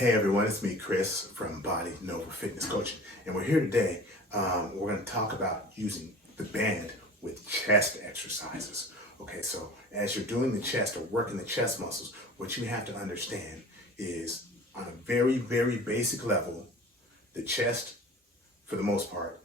Hey everyone, it's me, Chris from Body Nova Fitness Coaching, and we're here today. We're going to talk about using the band with chest exercises. Okay, so as you're doing the chest or working the chest muscles, what you have to understand is on a very, very basic level, the chest, for the most part,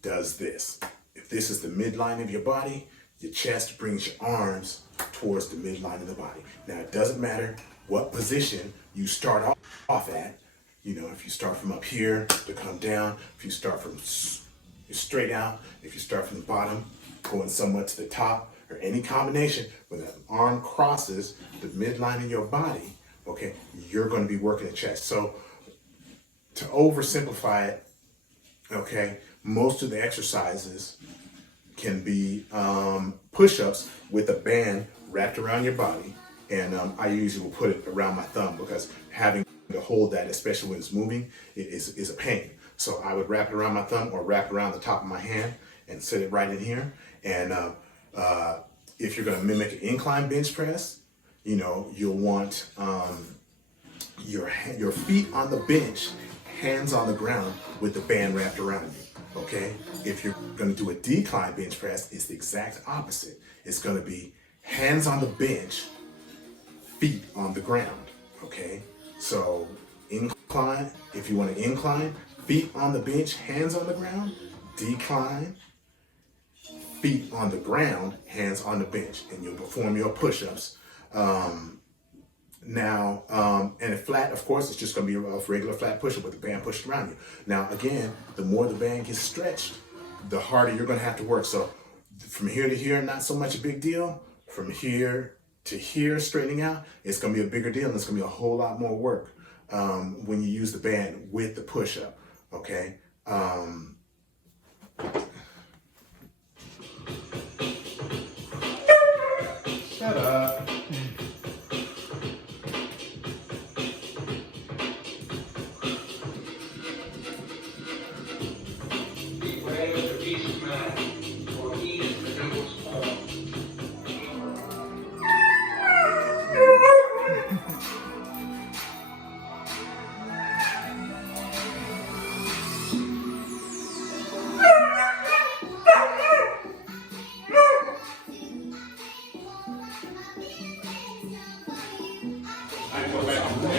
does this. If this is the midline of your body, your chest brings your arms towards the midline of the body. Now, it doesn't matter what position you start off at. You know, if you start from up here to come down, if you start from straight out, if you start from the bottom, going somewhat to the top, or any combination, when that arm crosses the midline of your body, okay, you're going to be working the chest. So to oversimplify it, okay, most of the exercises can be push-ups with a band wrapped around your body, and I usually will put it around my thumb because having to hold that, especially when it's moving, is a pain. So I would wrap it around my thumb or wrap it around the top of my hand and set it right in here. And if you're going to mimic an incline bench press, you know, you'll want your feet on the bench, hands on the ground with the band wrapped around you, okay? If you're gonna do a decline bench press, it's the exact opposite. It's gonna be hands on the bench, feet on the ground, okay? So incline, if you wanna incline, feet on the bench, hands on the ground. Decline, feet on the ground, hands on the bench, and you'll perform your push-ups. And a flat, of course, it's just going to be a regular flat push-up with the band pushed around you. Now, again, the more the band gets stretched, the harder you're going to have to work. So from here to here, not so much a big deal. From here to here, straightening out, it's going to be a bigger deal, and it's going to be a whole lot more work when you use the band with the push-up, okay? Shut up.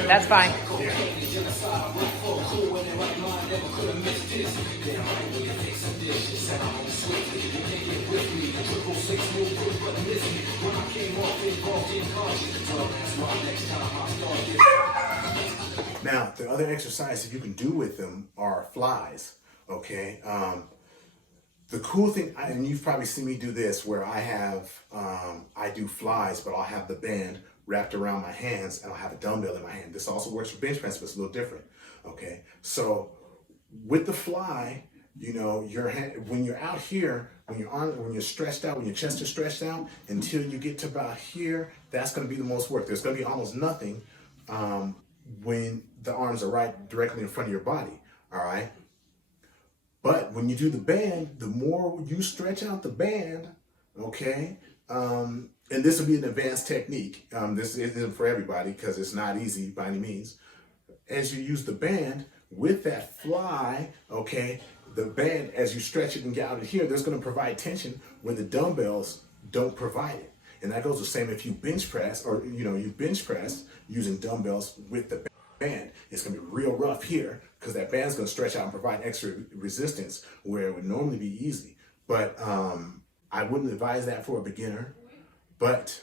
That's fine. Now, the other exercises you can do with them are flies, okay? The cool thing, and you've probably seen me do this, where I do flies, but I'll have the band wrapped around my hands and I'll have a dumbbell in my hand. This also works for bench press, but it's a little different, okay? So with the fly, you know, when you're out here, when you're stretched out, when your chest is stretched out, until you get to about here, that's gonna be the most work. There's gonna be almost nothing when the arms are right directly in front of your body, all right? But when you do the band, the more you stretch out the band, okay, and this will be an advanced technique. This isn't for everybody because it's not easy by any means. As you use the band with that fly, okay, the band, as you stretch it and get out of here, there's going to provide tension when the dumbbells don't provide it. And that goes the same if you bench press, or you bench press using dumbbells with the band. It's going to be real rough here because that band's going to stretch out and provide extra resistance where it would normally be easy. But I wouldn't advise that for a beginner. But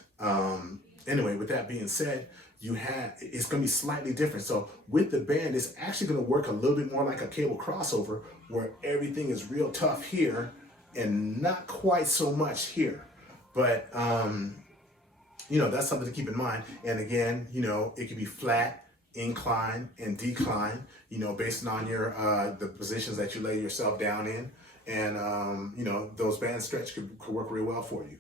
anyway, with that being said, it's going to be slightly different. So with the band, it's actually going to work a little bit more like a cable crossover, where everything is real tough here and not quite so much here. But that's something to keep in mind. And again, it can be flat, incline, and decline, based on the positions that you lay yourself down in. And those band stretch could work real well for you.